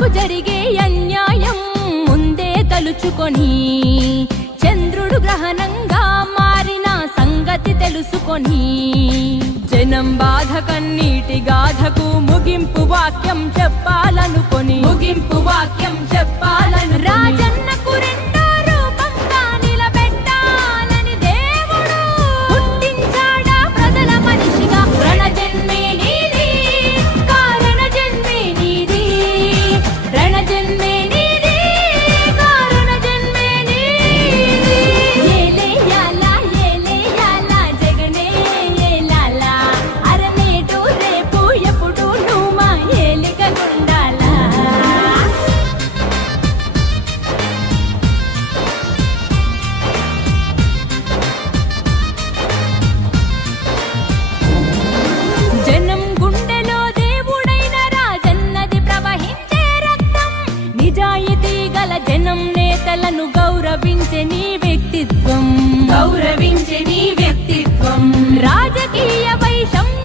మానవాలకు జరిగే అన్యాయం ముందే తలుచుకొని చంద్రుడు గ్రహణంగా మారిన సంగతి తెలుసుకొని జనం బాధ కన్నీటి గాథకు ముగింపు వాక్య